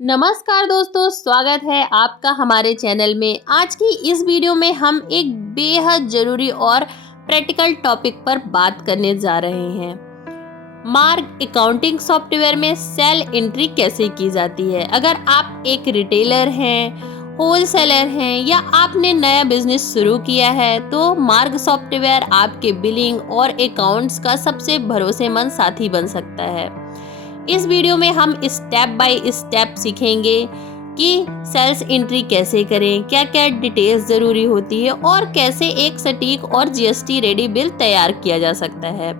नमस्कार दोस्तों, स्वागत है आपका हमारे चैनल में। आज की इस वीडियो में हम एक बेहद ज़रूरी और प्रैक्टिकल टॉपिक पर बात करने जा रहे हैं। मार्ग अकाउंटिंग सॉफ्टवेयर में सेल एंट्री कैसे की जाती है। अगर आप एक रिटेलर हैं, होलसेलर हैं या आपने नया बिजनेस शुरू किया है तो मार्ग सॉफ्टवेयर आपके बिलिंग और अकाउंट्स का सबसे भरोसेमंद साथी बन सकता है। इस वीडियो में हम स्टेप बाय स्टेप सीखेंगे कि सेल्स एंट्री कैसे करें, क्या क्या डिटेल्स ज़रूरी होती है और कैसे एक सटीक और जीएसटी रेडी बिल तैयार किया जा सकता है।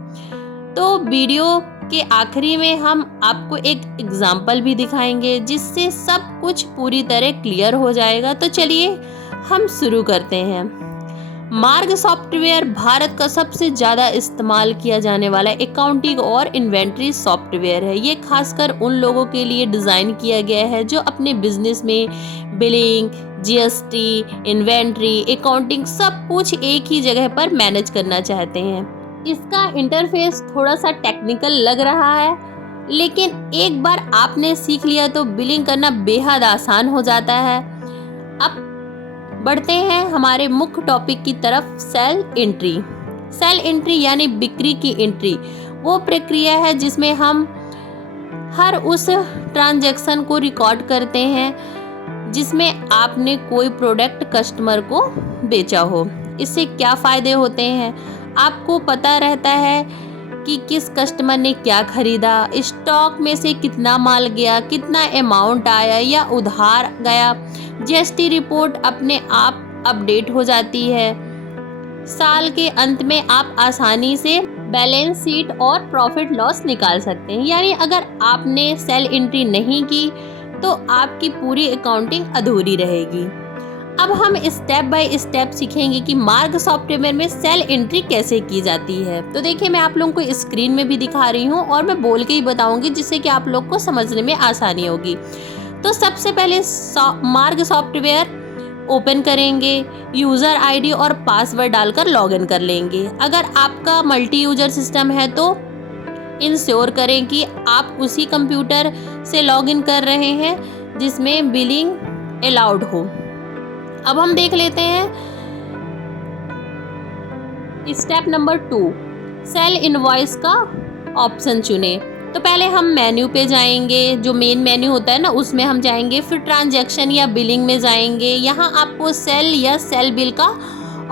तो वीडियो के आखिरी में हम आपको एक एग्जाम्पल भी दिखाएंगे जिससे सब कुछ पूरी तरह क्लियर हो जाएगा। तो चलिए हम शुरू करते हैं। मार्ग सॉफ्टवेयर भारत का सबसे ज़्यादा इस्तेमाल किया जाने वाला अकाउंटिंग और इन्वेंट्री सॉफ्टवेयर है। ये खासकर उन लोगों के लिए डिज़ाइन किया गया है जो अपने बिजनेस में बिलिंग, जीएसटी, इन्वेंट्री, अकाउंटिंग सब कुछ एक ही जगह पर मैनेज करना चाहते हैं। इसका इंटरफेस थोड़ा सा टेक्निकल लग रहा है, लेकिन एक बार आपने सीख लिया तो बिलिंग करना बेहद आसान हो जाता है। अब बढ़ते हैं हमारे मुख्य टॉपिक की तरफ। Cell entry. सेल एंट्री यानी बिक्री की एंट्री वो प्रक्रिया है जिसमें हम हर उस ट्रांजैक्शन को रिकॉर्ड करते हैं जिसमें आपने कोई प्रोडक्ट कस्टमर को बेचा हो। इससे क्या फ़ायदे होते हैं, आपको पता रहता है कि किस कस्टमर ने क्या खरीदा, स्टॉक में से कितना माल गया, कितना अमाउंट आया या उधार गया। जीएसटी रिपोर्ट अपने आप अपडेट हो जाती है। साल के अंत में आप आसानी से बैलेंस शीट और प्रॉफिट लॉस निकाल सकते हैं। यानी अगर आपने सेल एंट्री नहीं की तो आपकी पूरी अकाउंटिंग अधूरी रहेगी। अब हम स्टेप बाय स्टेप सीखेंगे कि मार्ग सॉफ्टवेयर में सेल एंट्री कैसे की जाती है। तो देखिए, मैं आप लोगों को स्क्रीन में भी दिखा रही हूँ और मैं बोल के ही बताऊंगी जिससे कि आप लोग को समझने में आसानी होगी। तो सबसे पहले मार्ग सॉफ्टवेयर ओपन करेंगे, यूज़र आईडी और पासवर्ड डालकर लॉगिन कर लेंगे। अगर आपका मल्टी यूजर सिस्टम है तो इंश्योर करें कि आप उसी कंप्यूटर से लॉगिन कर रहे हैं जिसमें बिलिंग अलाउड हो। अब हम देख लेते हैं स्टेप नंबर 2, सेल इनवॉइस का ऑप्शन चुने। तो पहले हम मेन्यू पे जाएंगे, जो मेन मेन्यू होता है ना उसमें हम जाएंगे, फिर ट्रांजैक्शन या बिलिंग में जाएंगे। यहाँ आपको सेल या सेल बिल का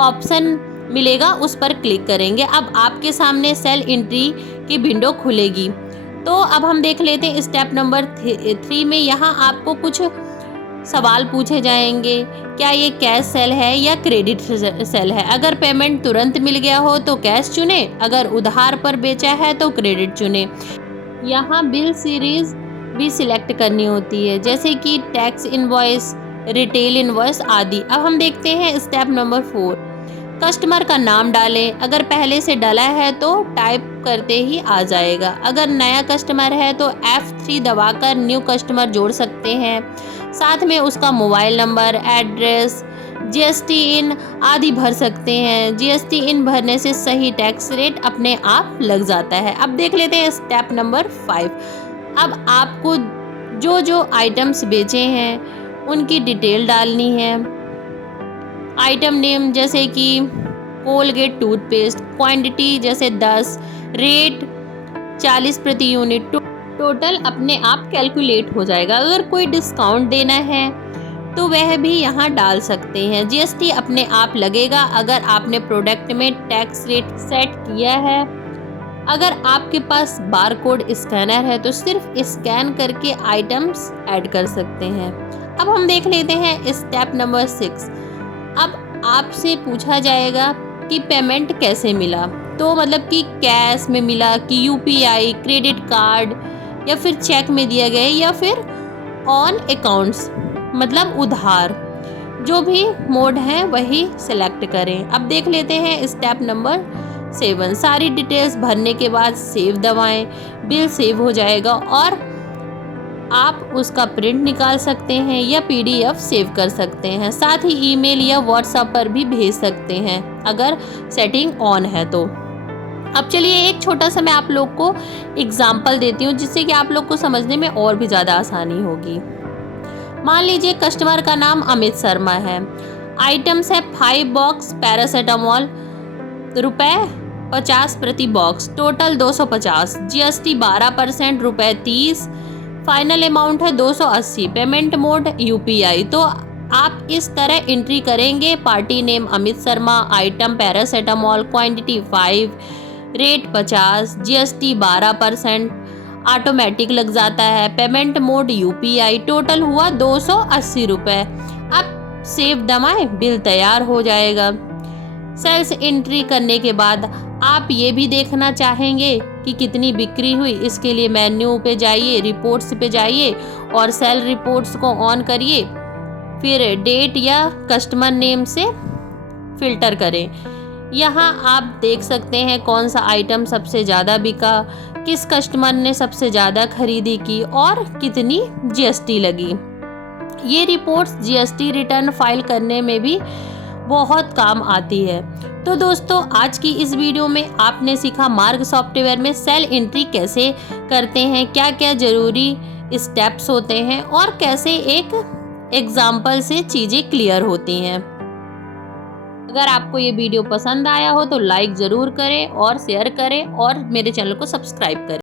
ऑप्शन मिलेगा, उस पर क्लिक करेंगे। अब आपके सामने सेल एंट्री की विंडो खुलेगी। तो अब हम देख लेते हैं स्टेप नंबर 3 में यहाँ आपको कुछ सवाल पूछे जाएंगे। क्या ये कैश सेल है या क्रेडिट सेल है। अगर पेमेंट तुरंत मिल गया हो तो कैश चुने, अगर उधार पर बेचा है तो क्रेडिट चुने। यहाँ बिल सीरीज भी सिलेक्ट करनी होती है, जैसे कि टैक्स इनवॉइस, रिटेल इनवॉइस आदि। अब हम देखते हैं स्टेप नंबर 4, कस्टमर का नाम डालें। अगर पहले से डाला है तो टाइप करते ही आ जाएगा। अगर नया कस्टमर है तो F3 दबाकर न्यू कस्टमर जोड़ सकते हैं। साथ में उसका mobile number, address, GST in आदि भर सकते हैं। जीएसटी इन भरने से सही टैक्स रेट अपने आप लग जाता है। अब देख लेते हैं स्टेप नंबर 5। अब आपको जो जो आइटम्स बेचे हैं उनकी डिटेल डालनी है। आइटम नेम जैसे कि कोलगेट टूथपेस्ट, क्वांटिटी जैसे 10, रेट 40 प्रति यूनिट, टोटल अपने आप कैलकुलेट हो जाएगा। अगर कोई डिस्काउंट देना है तो वह भी यहाँ डाल सकते हैं। जीएसटी अपने आप लगेगा अगर आपने प्रोडक्ट में टैक्स रेट सेट किया है। अगर आपके पास बारकोड स्कैनर है तो सिर्फ स्कैन करके आइटम्स ऐड कर सकते हैं। अब हम देख लेते हैं स्टेप नंबर 6। अब आपसे पूछा जाएगा कि पेमेंट कैसे मिला। तो मतलब कि कैश में मिला कि यूपीआई, क्रेडिट कार्ड या फिर चेक में दिया गया या फिर ऑन अकाउंट्स मतलब उधार। जो भी मोड है वही सिलेक्ट करें। अब देख लेते हैं स्टेप नंबर 7। सारी डिटेल्स भरने के बाद सेव दबाएं। बिल सेव हो जाएगा और आप उसका प्रिंट निकाल सकते हैं या पीडीएफ सेव कर सकते हैं। साथ ही ईमेल या व्हाट्सएप पर भी भेज सकते हैं अगर सेटिंग ऑन है तो। अब चलिए एक छोटा सा मैं आप लोग को एग्जाम्पल देती हूँ जिससे कि आप लोग को समझने में और भी ज़्यादा आसानी होगी। मान लीजिए कस्टमर का नाम अमित शर्मा है। आइटम्स है 5 बॉक्स पैरासीटामोल, रुपए 50 प्रति बॉक्स, टोटल 250, जीएसटी 12%, रुपए 30, फाइनल अमाउंट है 280, पेमेंट मोड यूपीआई। तो आप इस तरह एंट्री करेंगे, party name Amit Sharma, item paracetamol, quantity 5, rate 50, GST 12%, automatic लग जाता है, पेमेंट मोड यूपीआई, टोटल हुआ 280 रुपये। अब सेव दबाएं, बिल तैयार हो जाएगा। सेल्स एंट्री करने के बाद आप ये भी देखना चाहेंगे कि कितनी बिक्री हुई, इसके लिए मेन्यू पे जाइए, रिपोर्ट्स पे जाइए और सेल रिपोर्ट्स को ऑन करिए, फिर डेट या कस्टमर नेम से फिल्टर करें। यहाँ आप देख सकते हैं कौन सा आइटम सबसे ज़्यादा बिका, किस कस्टमर ने सबसे ज़्यादा खरीदी की और कितनी जीएसटी लगी। ये रिपोर्ट्स जीएसटी रिटर्न फाइल करने में भी बहुत काम आती है। तो दोस्तों, आज की इस वीडियो में आपने सीखा मार्ग सॉफ्टवेयर में सेल एंट्री कैसे करते हैं, क्या क्या ज़रूरी स्टेप्स होते हैं और कैसे एक एग्जाम्पल से चीज़ें क्लियर होती हैं। अगर आपको ये वीडियो पसंद आया हो तो लाइक ज़रूर करें और शेयर करें और मेरे चैनल को सब्सक्राइब करें।